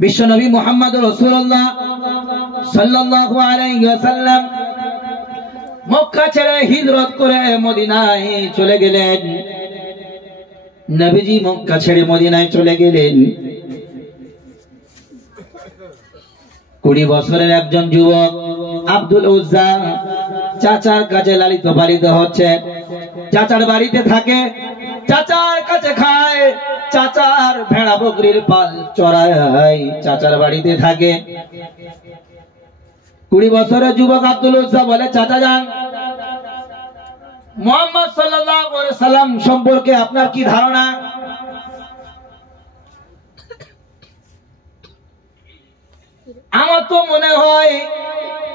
বিশ্বনবী মুহাম্মদ রাসূলুল্লাহ সাল্লাল্লাহু আলাইহি ওয়াসাল্লাম মক্কা ছেড়ে হিজরত করে মদিনায় চলে গেলেন। নবীজি মক্কা ছেড়ে মদিনায় চলে গেলেন। 20 বছরের একজন যুবক আব্দুল উজ্জা চাচার কাছে লালিত পালিত হচ্ছে। চাচার বাড়িতে থাকে, চাচার কাছে খায়, চাচার ভেড়া বকরির পাল চড়ায়, চাচার বাড়িতে থাকে। 20 বছরের যুবক আব্দুল উজ্জা বলে, চাচা যান, মুহাম্মদ সাল্লাল্লাহু আলাইহি সাল্লাম সম্পর্কে আপনার কি ধারণা? আমার তো মনে হয়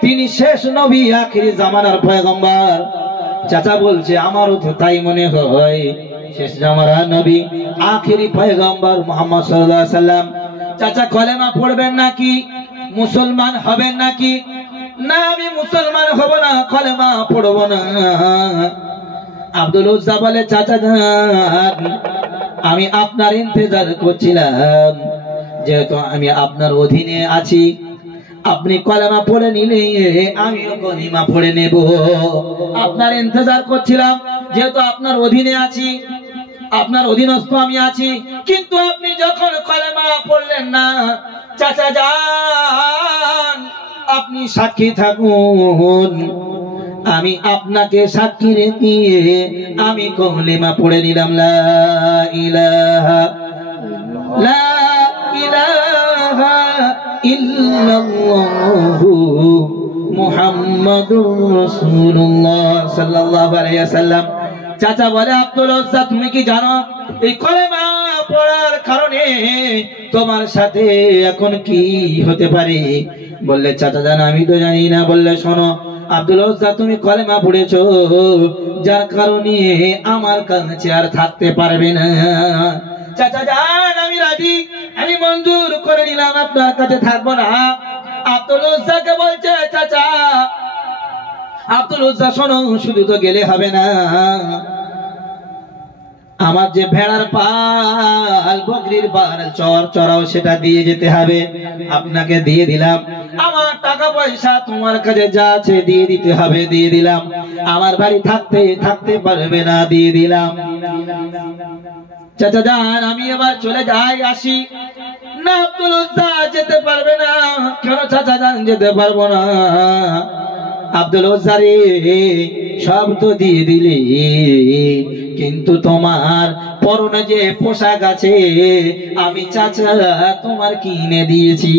তিনি শেষ নবী, আখিরি জামানার পয়গম্বর। চাচা বলছে, আমারও তো তাই মনে হয়, শেষ জামানার নবী, আখিরি পয়গম্বর মুহাম্মদ সাল্লাল্লাহু আলাইহি সাল্লাম। চাচা কলেমা পড়বেন নাকি, মুসলমান হবেন নাকি? না, আমি মুসলমান হব না, কলেমা পড়ব না। আব্দুল উজ্জা বলে, চাচা যান, আমি আপনার ইন্তজার করছিলাম, যেহেতু আমি আপনার অধীনে আছি, আপনি কলেমা পড়ে নিলে আমিও কলিমা পড়ে নেব। আপনার ইন্তজার করছিলাম, যেহেতু আপনার অধীনে আছি, আপনার অধীনস্থ আমি আছি। কিন্তু আপনি যখন কলেমা পড়লেন না, চাচা যান, আপনি সাক্ষী থাকুন, আমি আপনাকে সাক্ষী রেখে আমি কলিমা পড়ে নিলাম, লা ইলাহা ইল্লাল্লাহু মুহাম্মাদুর রাসূলুল্লাহ সাল্লাল্লাহু আলাইহি ওয়াসাল্লাম। চাচা বলে, আব্দুল উজ্জা, তুমি কি জানো এই কলেমা পড়ার কারণে তোমার সাথে এখন কি হতে পারে? বললে, চাচা জান, আমি তো জানি না। বললে, শোনো আব্দুল উজ্জা, তুমি কলেমা পড়েছো, যার কারণে আমার কাছে আর থাকতে পারবে না। চাচা জান, আমি রাজি, আমি মঞ্জুর করে নিলাম, আপনার কাছে থাকবো না। আব্দুল উজ্জাকে বলছে, চাচা আব্দুল উজ্জা, শোনো, শুধু তো গেলে হবে না, আমার যে ভেড়ার পাল, বকরির পাল চড়াও, সেটা দিয়ে যেতে হবে। আপনাকে দিয়ে দিলাম। আমার টাকা পয়সা তোমার কাছে যা আছে দিয়ে দিতে হবে, দিয়ে দিলাম। আমার বাড়ি থাকতে পারবে না, দিয়ে দিলাম। চাচা যান, আমি এবার চলে যাই, আসি। না, আব্দুল উজ্জা যেতে পারবে না। কেন চাচা যান, যেতে পারবো না? আব্দুল উজ্জা রে, সব তো দিয়ে দিলি, কিন্তু তোমার পরনে যে পোশাক আছে, আমি চাচা তোমার কিনে দিয়েছি,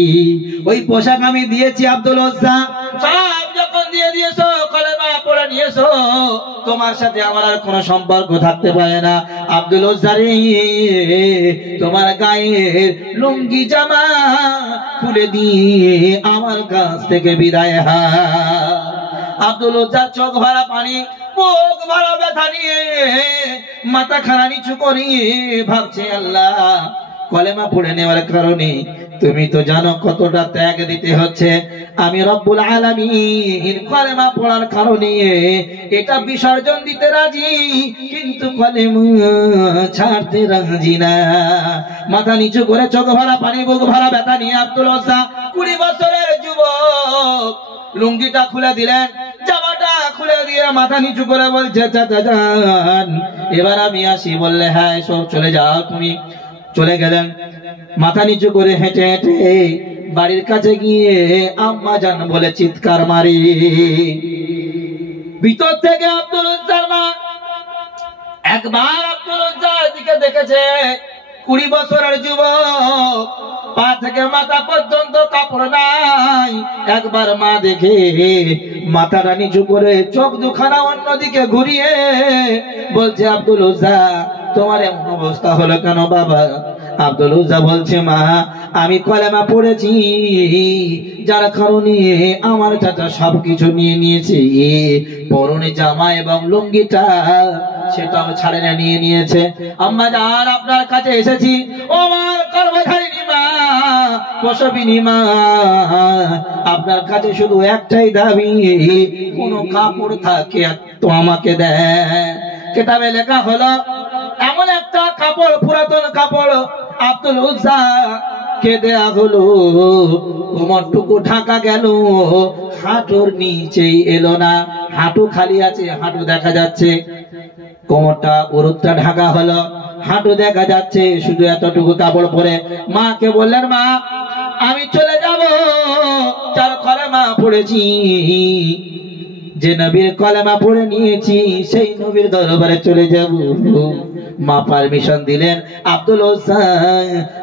ওই পোশাক আমি দিয়েছি। আব্দুল উজ্জা, সব যখন দিয়ে দিয়েছো, কলেমা পড়ে নিয়েছো, তোমার সাথে আমার আর কোনো সম্পর্ক থাকতে পারে না। আব্দুল উজ্জা রে, তোমার গায়ের লুঙ্গি জামা খুলে দিয়ে আমার কাছ থেকে বিদায় হা। আব্দুল উজ্জার চোখ ভরা পানি, মুখ ভরা ব্যথা নিয়ে মাথা খানা নিচু করিয়ে ভাবছে, আল্লাহ, কলেমা পড়ে নেওয়ার কারণে তুমি তো জানো কতটা ত্যাগ দিতে হচ্ছে। আমি রব্বুল আলামিন কলেমা পড়ার কারণে এটা বিসর্জন দিতে রাজি, কিন্তু কলেমা ছাড়তে রাজি না। মাথা নিচু করে চোখ ভরা পানি, বুক ভরা ব্যথা নিয়ে আব্দুল উজ্জা 20 বছরের যুবক লুঙ্গিটা খুলে দিলেন, জামাটা খুলে দিয়ে মাথা নিচু করে বলছে, চাচা যান, এবার আমি আসি। বললে, হ্যাঁ, সব চলে যাও। তুমি চলে গেলেন। মাথা নিচু করে হেঁটে হেঁটে বাড়ির কাছে গিয়ে আম্মা জান বলে চিৎকার মারি। ভিতর থেকে আব্দুল উজ্জার মা একবার আব্দুল উজ্জার দিকে দেখেছে। 20 বছরের যুবক, পা থেকে মাথা পর্যন্ত কাপড় নাই। একবার মা দেখে মাথাটা নিচু করে চোখ দুখানা অন্যদিকে ঘুরিয়ে বলছে, আব্দুল উজ্জা, তোমার এমন অবস্থা হলো কেন বাবা? আব্দুল উজ্জা বলছে, মা, আমি কলেমা পড়েছি, যার কারণে আমার চাচা সবকিছু নিয়ে নিয়েছে, পরনে জামা এবং লুঙ্গিটা সেটাও ছাড়ে না, নিয়ে নিয়েছে। আম্মা জান, আপনার কাছে এসেছি, ও আমার গর্ভধারিণী মা, প্রসবিনী মা, আপনার কাছে শুধু একটাই দাবি, কোন কাপড় থাকে তো আমাকে দেন। কিতাবে লেখা হলো, এমন একটা কাপড়, পুরাতন কাপড় আব্দুল উজ্জা কে দেয়া হলো, কোমরটুকু ঢাকা গেল, হাঁটুর নিচেই এলো না, হাঁটু খালি আছে, হাঁটু দেখা যাচ্ছে, কোমরটা উরুতটা ঢাকা হলো, হাঁটু দেখা যাচ্ছে, শুধু এতটুকু কাপড় পরে মাকে বললেন, মা আমি চলে যাব, যার কলেমা পড়েছি, যে নবীর কলেমা পড়ে নিয়েছি সেই নবীর দরবারে চলে যাব। মা পারমিশন দিলেন, আব্দুল ওজ্জা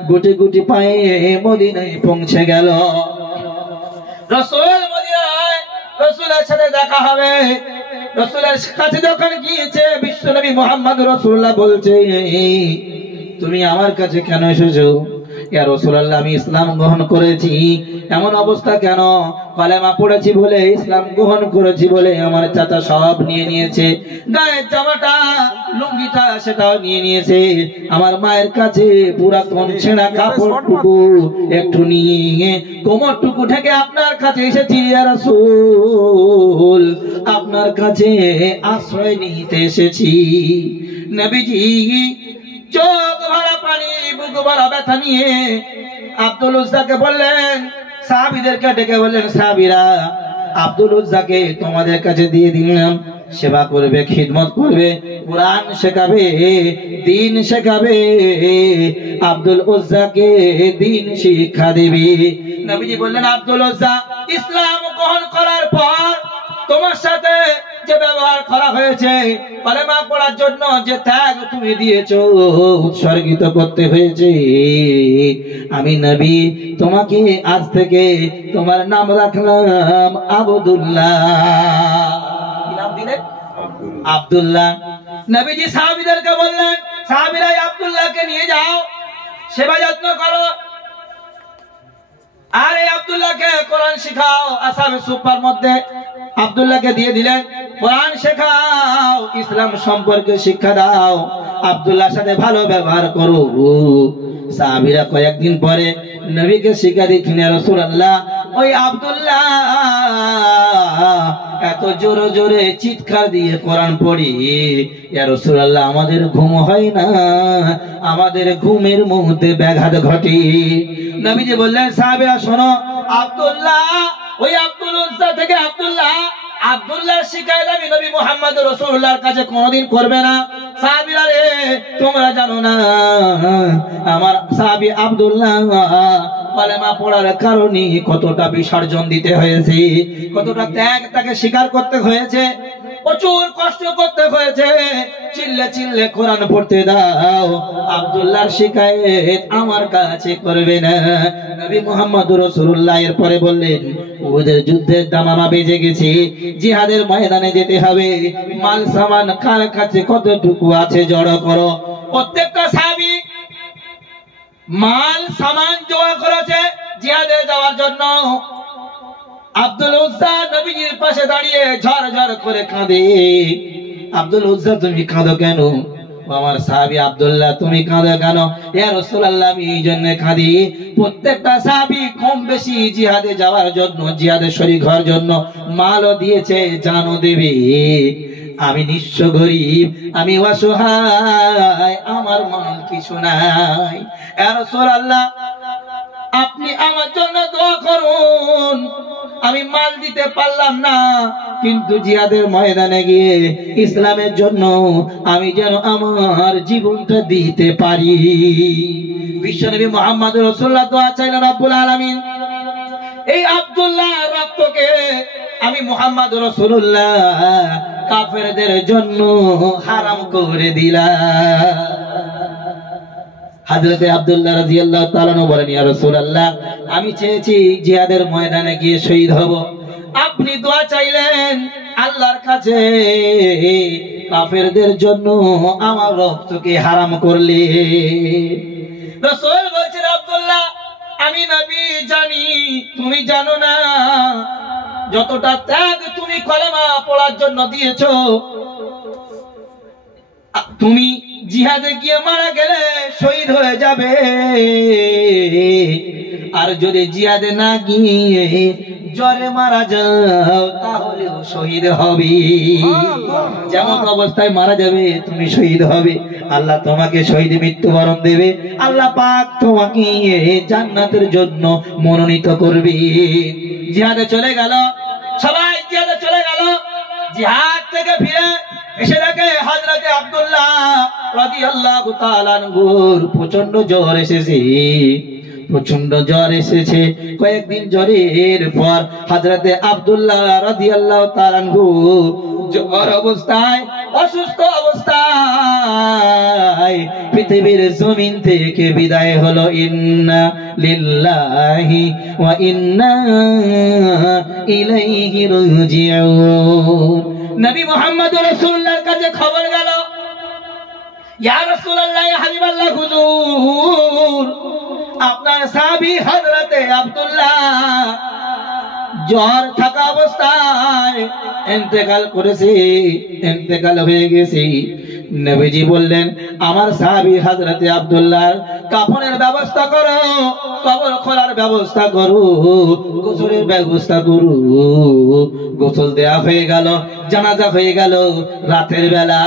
গুটি গুটি পায়ে মদিনায় পৌঁছে গেল। রাসূল মদিনায় রাসূলের সাথে দেখা হবে, রাসূলের কাছে যখন গিয়েছে বিশ্বনবী মুহাম্মদ রাসূলুল্লাহ বলছে, তুমি আমার কাছে কেন এসেছো? ইয়া রাসূলুল্লাহ, আমি ইসলাম গ্রহণ করেছি। এমন অবস্থা কেন? কলেমা পড়েছি বলে, ইসলাম গ্রহণ করেছি বলে আমার চাচা সব নিয়ে নিয়েছে, গায়ের জামাটা লুঙ্গিটা সেটাও নিয়ে নিয়েছে, আমার মায়ের কাছে পুরাতন ছেঁড়া কাপড়টুকু একটু নিয়ে কোমরটুকু ঢেকে আপনার কাছে এসেছি। ইয়া রাসূল, আপনার কাছে আশ্রয় নিতে এসেছি। নবীজি চোখ ভরা পানি, বুক ভরা ব্যথা নিয়ে আব্দুল উজ্জাকে বললেন, সাহাবীদেরকে ডেকে বললেন, সাহাবীরা আব্দুল উজ্জাকে তোমাদের কাছে দিয়ে দিলাম, সেবা করবে, খিদমত করবে, কোরআন শেখাবে, দ্বীন শেখাবে, আব্দুল উজ্জাকে দ্বীন শিক্ষা দেবে। নবীজি বললেন, আব্দুল উজ্জা ইসলাম গ্রহণ করার পর তোমার সাথে যে ব্যবহার করা হয়েছে, কলেমা পড়ার জন্য যে ত্যাগ তুমি দিয়েছো, উৎসর্গিত করতে হয়েছে, আমি নবী তোমাকে আজ থেকে তোমার নাম রাখলাম আবদুল্লাহ। কি নাম দিলেন? আব্দুল্লাহ। নবীজি সাহাবীদেরকে বললেন, সাহাবীরা আব্দুল্লাহকে নিয়ে যাও, সেবা যত্ন করো, আর এই আব্দুল্লাহকে কোরআন শেখাও। আসহাবে সুফার মধ্যে আব্দুল্লাহকে দিয়ে দিলেন, কোরআন শেখাও, ইসলাম সম্পর্কে শিক্ষা দাও, আব্দুল্লাহর সাথে ভালো ব্যবহার করো। সাহাবীরা কয়েকদিন পরে নবীকে শিক্ষা দিচ্ছেন, ইয়া রাসূলুল্লাহ, ওই আব্দুল্লাহ এত জোরে জোরে চিৎকার দিয়ে কোরআন পড়ি, ইয়া রাসূলুল্লাহ আমাদের ঘুম হয় না, আমাদের ঘুমের মধ্যে ব্যাঘাত ঘটে। নবীজি বললেন, সাহাবীরা শোনো, আব্দুল্লাহ, ওই আব্দুল উজ্জা থেকে আব্দুল্লাহর শিকায়ত আমি নবী মুহাম্মদ রাসূলুল্লাহর কাছে কোনোদিন করবে না। সাহাবীরা রে, তোমরা জানো না আমার সাহাবী আব্দুল্লাহ কলেমা পড়ার কারণে কতটা বিসর্জন দিতে হয়েছে, কতটা ত্যাগ তাকে স্বীকার করতে হয়েছে, প্রচুর কষ্ট করতে হয়েছে। চিল্লে চিল্লে কোরআন পড়তে দাও, আব্দুল্লাহর শিকায়েত আমার কাছে করবে না। নবী মুহাম্মদ রাসূলুল্লাহ এরপরে বললেন, উহুদের যুদ্ধের দামামা বেজে গেছে, জিহাদের ময়দানে যেতে হবে, মাল সামান কার কাছে কতটুকু আছে জড়ো করো। প্রত্যেকটা সাহাবী মাল সামান জড়ো করেছে জিহাদে যাওয়ার জন্য। আব্দুল উজ্জা নবীজির পাশে দাঁড়িয়ে ঝরঝর করে কাঁদে। আব্দুল উজ্জা, তুমি কাঁদো কেন? আমার সাহাবী আব্দুল্লাহ, তুমি কাঁদো কেন? ইয়া রাসূলুল্লাহ, আমি এই জন্য কাঁদি, প্রত্যেকটা সাহাবী কম বেশি জিহাদে যাওয়ার জন্য, জিহাদে শরীক হওয়ার জন্য মালও দিয়েছে, জানও দেবে। আমি নিঃস্ব গরিব, আমি অসহায়, আমার মাল কিছু নাই। ইয়া রাসূলুল্লাহ, আপনি আমার জন্য দোয়া করুন। আমি মাল দিতে পারলাম না, কিন্তু জিহাদের ময়দানে গিয়ে ইসলামের জন্য আমি যেন আমার জীবনটা দিতে পারি। বিশ্বনবী মুহাম্মদ রাসূলুল্লাহ দোয়া চাইলেন রব্বুল আলামিন, এই আব্দুল্লাহ রক্তকে আমি মুহাম্মদ রাসূলুল্লাহ কাফেরদের জন্য হারাম করে দিলাম। হযরত আব্দুল্লাহ রাদিয়াল্লাহু তাআলা বলেন, ইয়া রাসূলুল্লাহ, আমি চেয়েছি জিহাদের ময়দানে গিয়ে শহীদ হব, আপনি দোয়া চাইলেন আল্লাহর কাছে, কাফেরদের জন্য আমার রক্তকে হারাম করলে। রাসূল বলছেন, আব্দুল্লাহ, আমি নবী জানি, তুমি জানো না, যতটা ত্যাগ তুমি কলেমা পড়ার জন্য দিয়েছো, তুমি জিহাদে গিয়ে মারা গেলে শহীদ হয়ে যাবে, আর যদি জিহাদে না গিয়ে জ্বরে মারা যাও তাহলেও শহীদ হবে। যেমন অবস্থায় মারা যাবে তুমি শহীদ হবে, আল্লাহ তোমাকে শহীদ মৃত্যুবরণ দেবে, আল্লাহ পাক তোমাকে জান্নাতের জন্য মনোনীত করবে। জিহাদে চলে গেল, সবাই জিহাদে চলে গেল। জিহাদ থেকে ফিরে এসে দেখে হযরত আব্দুল্লাহ রাদিয়াল্লাহু তাআলা আনহুর প্রচন্ড জ্বর এসেছে, প্রচন্ড জ্বর এসেছে। কয়েকদিন জ্বরের পর হযরত আব্দুল্লাহ রাদিয়াল্লাহু তাআলা আনহু জ্বর অবস্থায়, অসুস্থ অবস্থায় পৃথিবীর জমিন থেকে বিদায় হলো। ইন্না লিল্লাহি ওয়া ইন্না ইলাইহি রাজিউন। নবী মুহাম্মদ রাসূলুল্লাহর কাছে খবর গেল, ইয়া রাসূলুল্লাহ, ইয়া হাবিবাল্লাহ, হুজুর আপনার সাহাবী হযরত আব্দুল্লাহ জ্বর থাকা অবস্থায় ইন্তেকাল করেছে, ইন্তেকাল হয়ে গেছে। নবীজি বললেন, আমার সাহাবী হযরত আব্দুল্লাহর কাফনের ব্যবস্থা করো, কবর খোলার ব্যবস্থা করো, গোসলের ব্যবস্থা করো। গোসল দেয়া হয়ে গেল, জানাজা হয়ে গেল রাতের বেলা।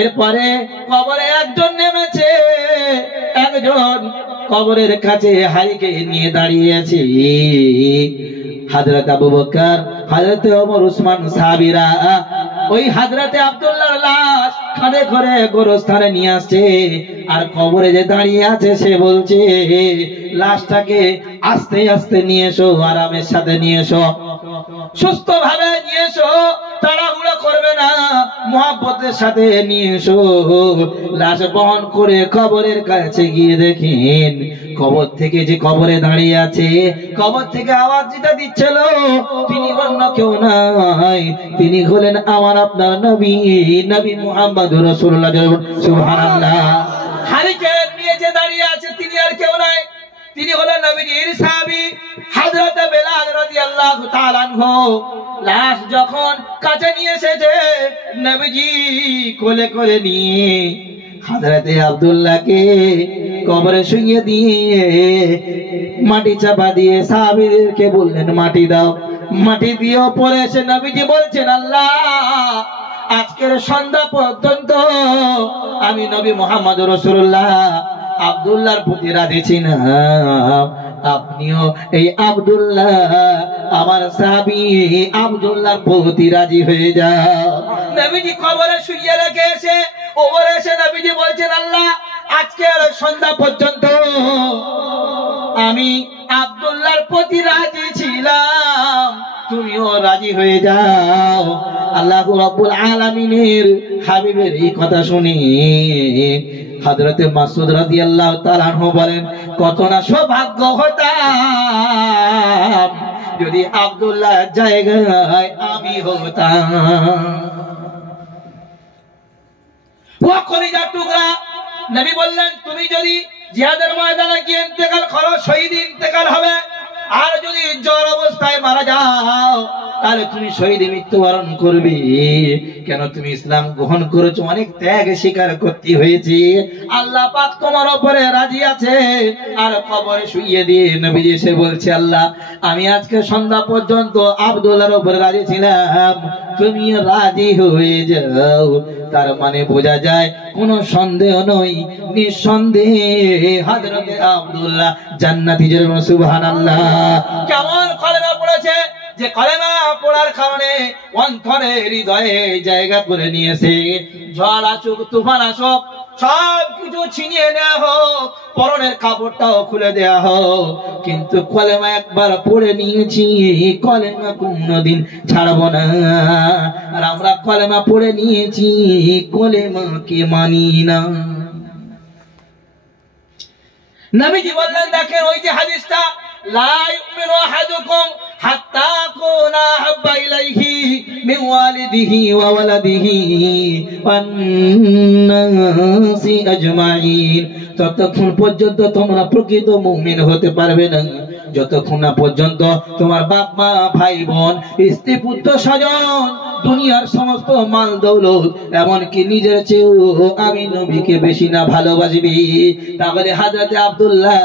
এরপরে কবরে একজন নেমেছে, একজন কবরের কাছে হারিকে নিয়ে দাঁড়িয়ে আছে। হযরত আবু বকর, হযরত ওমর, উসমান সাহাবীরা ওই হযরত আব্দুল্লাহর লাশ কাঁধে করে গোরস্থানে নিয়ে আসছে। আর কবরে যে দাঁড়িয়ে আছে সে বলছে, লাশটাকে আস্তে আস্তে নিয়ে এসো, আরামের সাথে নিয়ে এসো, সুস্থ ভাবে নিয়ে এসো, তাড়াহুড়ো করবে না, মুহাব্বতের সাথে নিয়ে এসো। লাশ বহন করে কবরের কাছে গিয়ে দেখেন, কবর থেকে যে কবরে দাঁড়িয়ে আছে, কবর থেকে আওয়াজ যেটা দিচ্ছিল, তিনি অন্য কেউ নাই, তিনি হলেন আমার আপনার নবী, নবী মুহাম্মদুর রাসূলুল্লাহ। সুবহানাল্লাহ। হারিকেন নিয়ে যে দাঁড়িয়ে আছে তিনি আর কেউ নাই, তিনি হলেন নবীর সাহাবী হযরত বেলাল রাদিয়াল্লাহু তাআলা আনহু। লাশ যখন কাছে নিয়ে এসেছে, নবীজি কোলে করে নিয়ে হযরত আব্দুল্লাহকে কবরে শুইয়ে দিয়ে মাটি চাপা দিয়ে সাহাবীদেরকে বললেন, মাটি দাও। মাটি দিয়ে পরে এসে নবীজি বলছেন, আল্লাহ আজকের সন্ধ্যা পর্যন্ত আমি নবী মুহাম্মদ রাসূলুল্লাহ আব্দুল্লাহর প্রতি রাজি ছিলাম, আপনিও এই আব্দুল্লাহ আমার সাহাবী আব্দুল্লাহর প্রতি রাজি হয়ে যাও। নবীজি কবরে শুইয়ে রেখে এসে ওপরে এসে নবীজি বলছেন, আল্লাহ আজকের সন্ধ্যা পর্যন্ত আমি আব্দুল্লাহর প্রতি রাজি ছিলাম, তুমিও রাজি হয়ে যাও। আল্লাহ রাব্বুল আলামিনের হাবিবের এই কথা শুনে হযরত মাসউদ রাদিয়াল্লাহু তাআলা আনহু বলেন, কত না সৌভাগ্য হতাম যদি আব্দুল্লাহর জায়গায় আমি হতাম। ও কলিজার টুকরা, নবী বললেন, তুমি যদি জিহাদের ময়দানে গিয়ে ইন্তেকাল করো, শহীদ ইন্তেকাল হবে। আর যদি জ্বর অবস্থায় মারা যাও, তাহলে তুমি শহীদ মৃত্যুবরণ করবে। কেন? তুমি ইসলাম গ্রহণ করেছো, অনেক ত্যাগ স্বীকার করতে হয়েছে, আল্লাহ পাক তোমার উপরে রাজি আছে। আর কবরে শুইয়ে দিয়ে নবীজি এসে বলছে, আল্লাহ আমি আজকে সন্ধ্যা পর্যন্ত আব্দুল্লাহর উপরে রাজি ছিলাম, তুমি রাজি হয়ে যাও। তার মানে বোঝা যায় কোনো সন্দেহ নই, নিঃসন্দেহে হযরত আব্দুল্লাহ জান্নাতি। সুবহানাল্লাহ। কেমন কলেমা পড়েছে, যে কলেমা পড়ার কারণে অন্তরে হৃদয়ে জায়গা করে নিয়েছে। ঝড় আসুক, তুফান আসুক, সবকিছু ছিনিয়ে নেওয়া হোক, পরনের কাপড়টাও খুলে দেয়া হোক, কিন্তু কলেমা একবার পড়ে নিয়েছি, কলেমা কোনদিন ছাড়বো না। আর আমরা কলেমা পড়ে নিয়েছি, কলেমাকে মানি না। নবীজি বললেন, দেখেন ওই যে হাদিসটা, লা ইউমিনু আহাদুকুম হাত্তা আকুনা আহাব্বা ইলাইহি মিন ওয়ালিদিহি ওয়া ওয়ালাদিহি ওয়ান নাসি আজমাইন। ততক্ষণ পর্যন্ত তোমরা প্রকৃত মুমিন হতে পারবে না যতক্ষণ না পর্যন্ত তোমার বাপ মা, ভাই বোন, স্ত্রী, পুত্র, স্বজন, দুনিয়ার সমস্ত মাল দৌলত, এমনকি নিজের চেয়েও আমি নবীকে বেশি না ভালোবাসবি। তাহলে হযরত আব্দুল্লাহ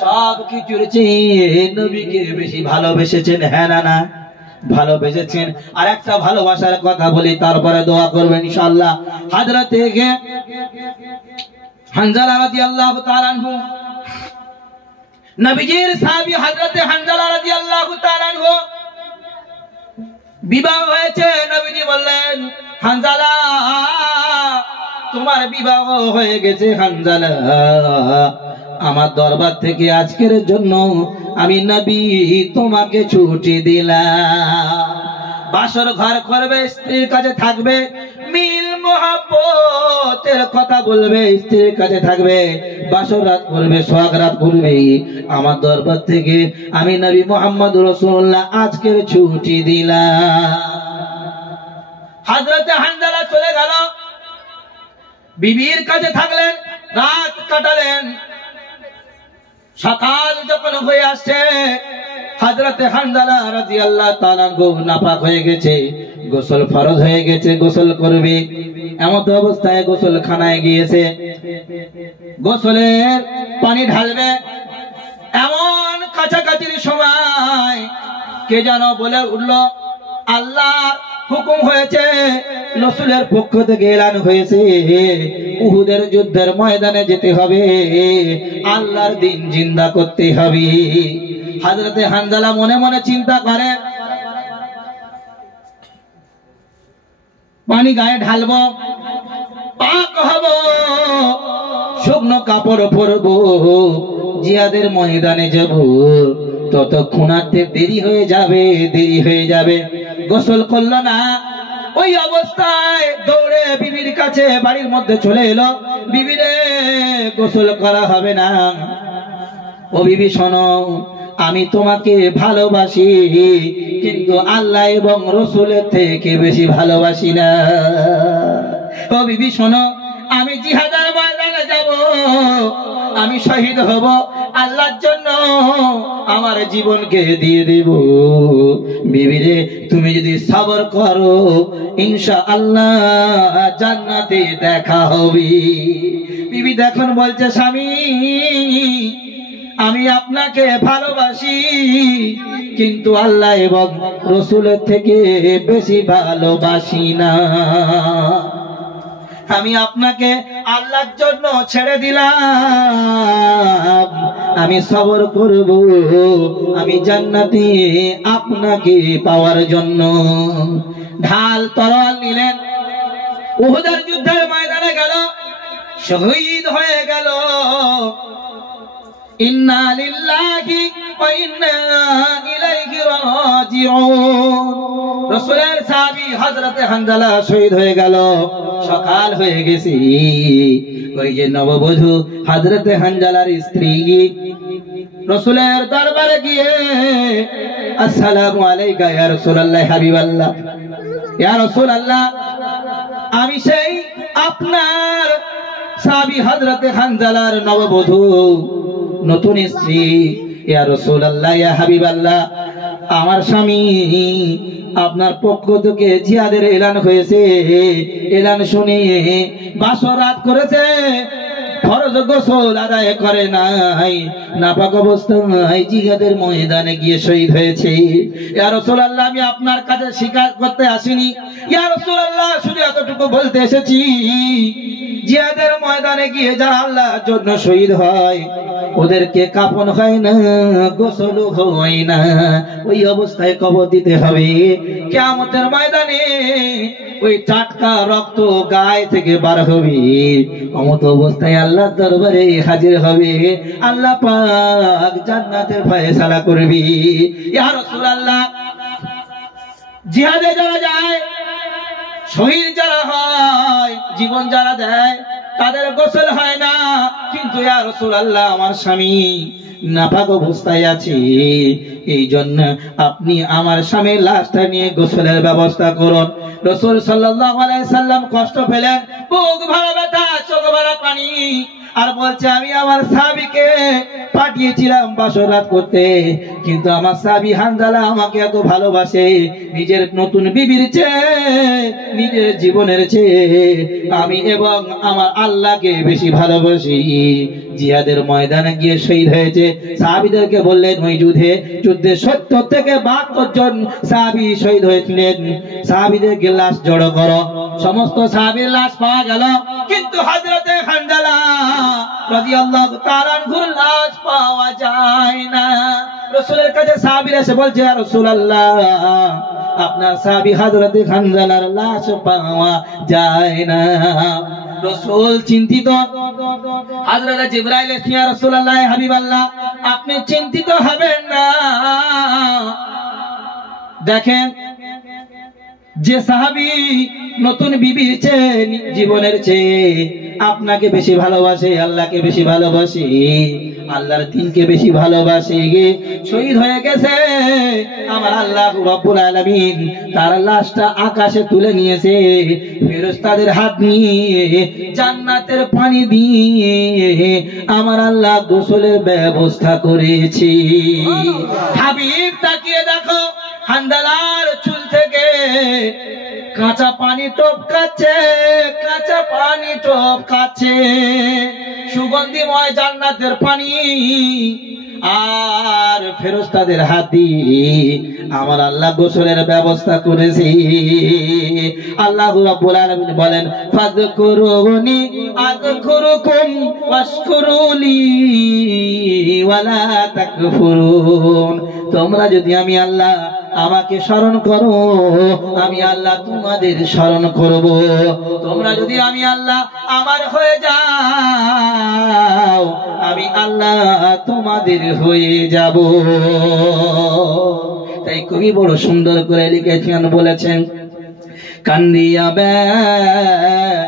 সব কিছুর চেয়ে নবীকে বেশি ভালোবেসেছেন, হ্যাঁ না না ভালোবেসেছেন। আর একটা ভালোবাসার কথা বলি, তারপরে দোয়া করবেন ইনশাআল্লাহ। হযরতে হানজালা রাদিয়াল্লাহু তাআলা আনহু, নবীজির সাহাবী হযরতে হানজালা রাদিয়াল্লাহু তাআলা আনহু বিবাহ হয়েছে। নবীজি বললেন, হানজালা তোমার বিবাহ হয়ে গেছে হানজালা, আমার দরবার থেকে আজকের জন্য আমি নবী তোমাকে ছুটি দিলাম। বাসর ঘর করবে, স্ত্রীর কাছে থাকবে, মিল মোহাব্বতের কথা বলবে, স্ত্রীর কাছে থাকবে, বাসর রাত করবে, সোহাগ রাত করবে। আমার দরবার থেকে আমি নবী মুহাম্মদ রাসূলুল্লাহ আজকের ছুটি দিলাম। হযরতে হানজালা চলে গেল, বিবির কাছে থাকলেন, রাত কাটালেন। সকাল যখন হয়ে আসছে, হযরতে হানজালা রাদিয়াল্লাহু তাআলা নাপাক হয়ে গেছে, গোসল ফরজ হয়ে গেছে, গোসল করবে। এমত অবস্থায় গোসলখানায় গিয়েছে, গোসলের পানি ঢালবে, এমন কাছাকাছির সময় কে যেন বলে উঠলো, আল্লাহ হুকুম হয়েছে, রাসূলের পক্ষ থেকে এলান হয়েছে, উহুদের যুদ্ধের ময়দানে যেতে হবে, আল্লাহর দিন জিন্দা করতে হবে। হযরতে হানজালা মনে মনে চিন্তা করে, পানি গায়ে ঢালবো, পাক হব, শুকনো কাপড় পরবো, জিহাদের ময়দানে যাব, ততক্ষণ দেরি হয়ে যাবে, দেরি হয়ে যাবে। গোসল করলো না, ওই অবস্থায় দৌড়ে বিবির কাছে বাড়ির মধ্যে চলে এলো, বিবিরে গোসল করা হবে না। ও বিবি শোনো, আমি তোমাকে ভালোবাসি, কিন্তু আল্লাহ এবং রাসূলের থেকে বেশি ভালোবাসি না। ও বিবি শোনো, আমি জিহাদের ময়দানে যাব, আমি শহীদ হব, আল্লাহর জন্য আমার জীবনকে দিয়ে দেব। বিবিরে তুমি যদি সবর করো, ইনশাআল্লাহ জান্নাতে দেখা হবে। বিবি দেখুন বলছে, স্বামী আমি আপনাকে ভালোবাসি, কিন্তু আল্লাহ এবং রাসূলের থেকে বেশি ভালোবাসি না। আমি আপনাকে আল্লাহর জন্য ছেড়ে দিলাম, আমি সবর করব, আমি জান্নাতে আপনাকে পাওয়ার জন্য। ঢাল তরোয়াল নিলেন, উহুদের যুদ্ধের ময়দানে গেল, শহীদ হয়ে গেল। ইন্না লিল্লাহি ওয়া ইন্না ইলাইহি রাজিউন। রাসূলের সাহাবী হযরতে হানজালা শহীদ হয়ে গেল, সকাল হয়ে গেছে। ওই যে নববধূ হযরতে হানজালার স্ত্রী রাসূলের দরবারে গিয়ে, আসসালামু আলাইকা ইয়া রাসূলুল্লাহ, হাবিবাল্লাহ, ইয়া রাসূলুল্লাহ, আমি সেই আপনার সাহাবী হযরতে হানজালার নববধূ, নতুন স্ত্রী। ইয়া রাসূলুল্লাহ, ইয়া হাবিবাল্লাহ, আমার স্বামী আপনার পক্ষ থেকে জিহাদের এলান হয়েছে, এলান শুনে বাসর রাত করেছে, ফরজ গোসল আদায় করে নাই, নাপাক অবস্থায় জিহাদের ময়দানে গিয়ে শহীদ হয়েছে। ইয়া রাসূলুল্লাহ, আমি আপনার কাছে স্বীকার করতে আসিনি, ইয়া রাসূলুল্লাহ, শুধু এতটুকু বলতে এসেছি, জিহাদের ময়দানে গিয়ে যারা আল্লাহর জন্য শহীদ হয়, ওদেরকে কাফন হয় না, গোসল হয় না, ওই অবস্থায় কবর দিতে হবে। কিয়ামতের ময়দানে ওই টাটকা রক্ত গায়ে থেকে বার হবে, অমত অবস্থায় আল্লাহর দরবারে হাজির হবে, আল্লাহ পাক জান্নাতের ফয়সালা করবে। ইয়া রাসূলুল্লাহ, জিহাদে যারা যায়, শহীদ যারা হয়, জীবন যারা দেয়, তাদের গোসল হয় না, কিন্তু ইয়া রাসূলুল্লাহ, আমার স্বামী নাপাক অবস্থায় আছে, এই জন্য আপনি আমার স্বামীর লাশটা নিয়ে গোসলের ব্যবস্থা করুন। রাসূল সাল্লাল্লাহু আলাইহি সাল্লাম কষ্ট পেলেন, বুক ভরা ব্যথা, চোখ ভরা পানি, আর বলছে আমি আমার সাহাবীকে পাঠিয়েছিলাম বাসর রাত করতে, কিন্তু আমার সাহাবী হানজালা আমাকে এত ভালোবাসে, নিজের নতুন বিবির চেয়ে, নিজের জীবনের চেয়ে আমি এবং আমার আল্লাহকে বেশি ভালোবাসি। জিহাদের ময়দানে গিয়ে শহীদ হয়েছে। সাহাবীদেরকে বললেন ওই যুদ্ধে 70 থেকে 72 জন সাহাবী শহীদ হয়েছিলেন। সাহাবীদেরকে লাশ জড়ো করো। সমস্ত সাহাবীর লাশ পাওয়া গেল, কিন্তু হযরতে হানজালা রাদিয়াল্লাহু তাআলা আনহুর লাশ পাওয়া যায় না। রাসূলের কাছে সাহাবীরা এসে বলছে, ইয়া রাসূলুল্লাহ, আপনার সাহাবী হযরতে হানজালার লাশ পাওয়া যায় না। রাসূল চিন্তিত। হযরত জিবরাইল এসে, ইয়া রাসূলুল্লাহ, হাবিবাল্লাহ, আপনি চিন্তিত হবেন না। দেখেন, যে সাহাবী নতুন বিবির চেয়ে, জীবনের চেয়ে আপনাকে বেশি ভালোবাসে, আল্লাহকে বেশি ভালোবাসে, আল্লাহর দ্বীনকে বেশি ভালোবাসে, শহীদ হয়ে গেছে। আমার আল্লাহ রব্বুল আলামিন তার লাশটা আকাশে তুলে নিয়েছে, ফেরেশতাদের হাত নিয়ে জান্নাতের পানি দিয়ে আমার আল্লাহ গোসলের ব্যবস্থা করেছে। হাবিব, তাকিয়ে দেখো, হানজালার চুল থেকে কাঁচা পানি টপকাচ্ছে, কাঁচা পানি টপকাচ্ছে, সুগন্ধিময় জান্নাতের পানি। আর ফেরেশতাদের হাতে আমার আল্লাহ গোসলের ব্যবস্থা করেছে। আল্লাহ রাব্বুল আলামিন বলেন, ফাযকুরুনি আযকুরুকুম ওয়াশকুরুলি ওয়ালা তাকফুরুন। তোমরা যদি আমি আল্লাহ আমাকে স্মরণ করো, আমি আল্লাহ তোমাদের স্মরণ করব। তোমরা যদি আমি আল্লাহ আমার হয়ে যাও, আমি আল্লাহ তোমাদের হয়ে যাব। তাই কবি বড় সুন্দর করে লিখেছেন, বলেছেন, কান্দিয়া ব্যাকুল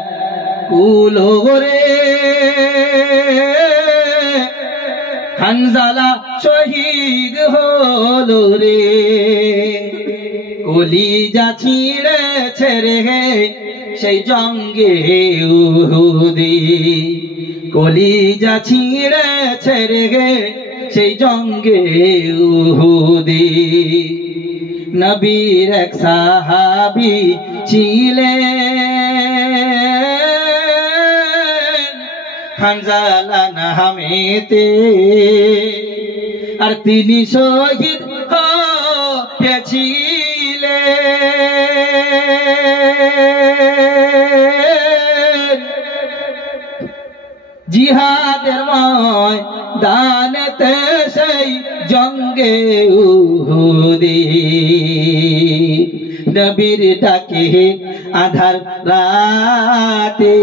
রে হানজালা শহীদ হলো রে, কলিজা ছিঁড়েছে রে সেই জঙ্গে উহুদি, কলিজা ছিঁড়েছে রে সেই জঙ্গে উহুদি। নবীর এক সাহাবী ছিলেন হানজালা নামেতে, আর তিনি শহীদ হয়েছিলেন জিহাদের ময়দানেতে সেই জঙ্গে উহুদি। নবীর ডাকে আধার রাতে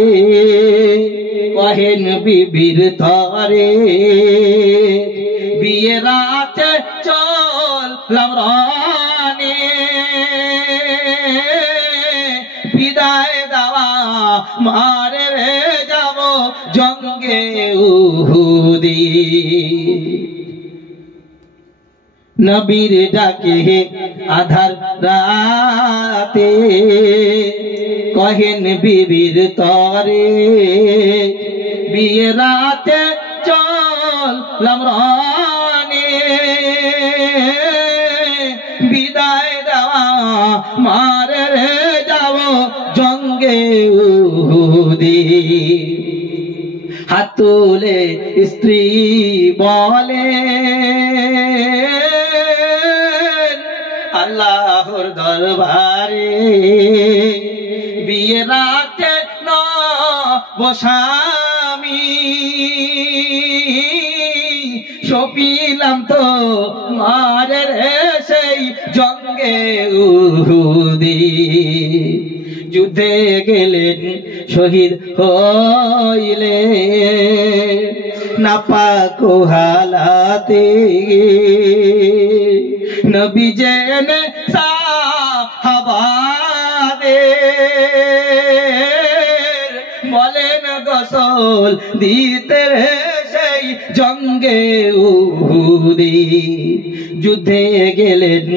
কহেন বিবির তরে, বিয়ে রাতে চললাম রানে, বিদায় দেওয়া মারে রে যাব জঙ্গে উহুদি। নবীর ডাকে আধার রাতে কহেন বিবির তরে, বিয়ে রাতে চললাম রানে, বিদায় দেওয়া মারে রে যাব জঙ্গে উহুদি। হাত তুলে স্ত্রী বলে, আল্লাহর দরবারে বিয়ে রাতে নবস্বামী, সপিলাম তো মারে রে সেই জঙ্গে উহুদি। যুদ্ধে গেলেন শহীদ হইলে নাপাক হালাতে, নবী জেনে সাহাবাদের বলেন গোসল দিতে সেই জঙ্গে উহুদি। যুদ্ধে গেলেন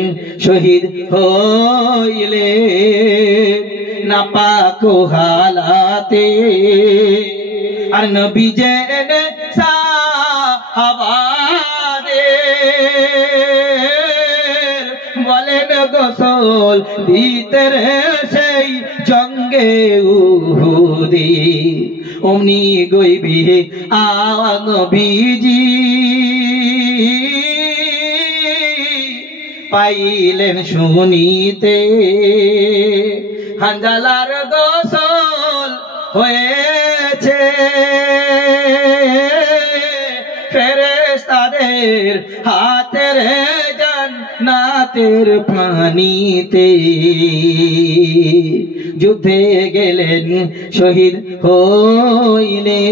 শহীদ হইলে নাপাক হালাতে, আর নবী জেনে হাবাদে বলেন গোসল দিতে রে সেই জঙ্গে উহুদি অমনি গইবি নবীজি পাইলেন শুনিতে হানজালার গোসল হয়েছে ফেরেশতাদের হাতের জান্নাতের পানিতে যুদ্ধে গেলেন শহীদ হইলেন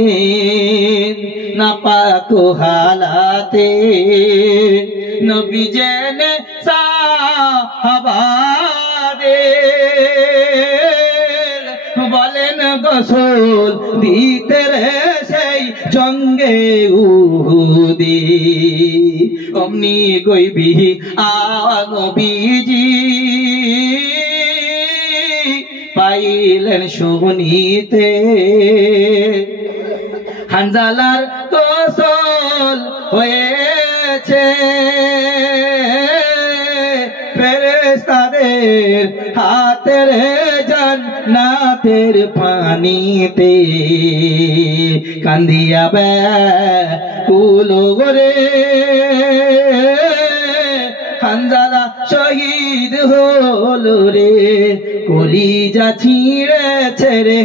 নাপাক হালাতে নবী জেনে সাহাবাদে বলেন গোসল দিতে রে সেই জঙ্গে উহুদি অমনি গইবি নবীজি পাইলেন শুনিতে হানজালার গোসল হয়েছে ফেরেশতাদের হাতের জান্নাতের পানিতে কান্দিয়া ব্যাকুল রে হানজালা শহীদ হলো রে কলিজা ছিঁড়েছে রে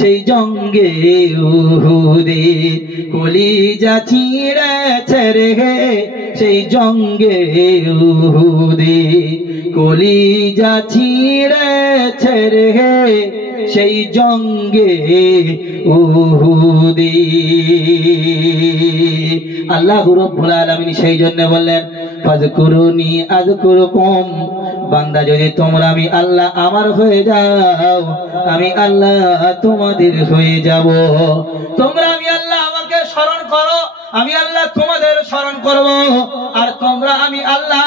সেই জঙ্গে উহুদে কলিজা ছিঁড়েছে রে সেই জঙ্গে উহুদে কলিজা ছিঁড়েছে রে সেই জঙ্গে উহুদে আল্লাহ রাব্বুল আলামিন সেই জন্য বললেন ফাযকুরুনি আযকুরুকুম বান্দা যদি তোমরা আমি আল্লাহ আমার হয়ে যাও আমি আল্লাহ তোমাদের হয়ে যাব তোমরা আমি আল্লাহ আমাকে স্মরণ করো আমি আল্লাহ তোমাদের স্মরণ করব আর তোমরা আমি আল্লাহ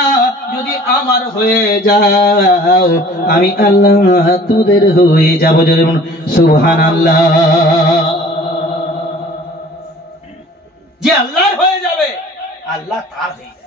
যদি আমার হয়ে যাও আমি আল্লাহ তোদের হয়ে যাব যেমন সুবহানাল্লাহ যে আল্লাহ হয়ে যাবে আল্লাহ তার হয়ে যাবে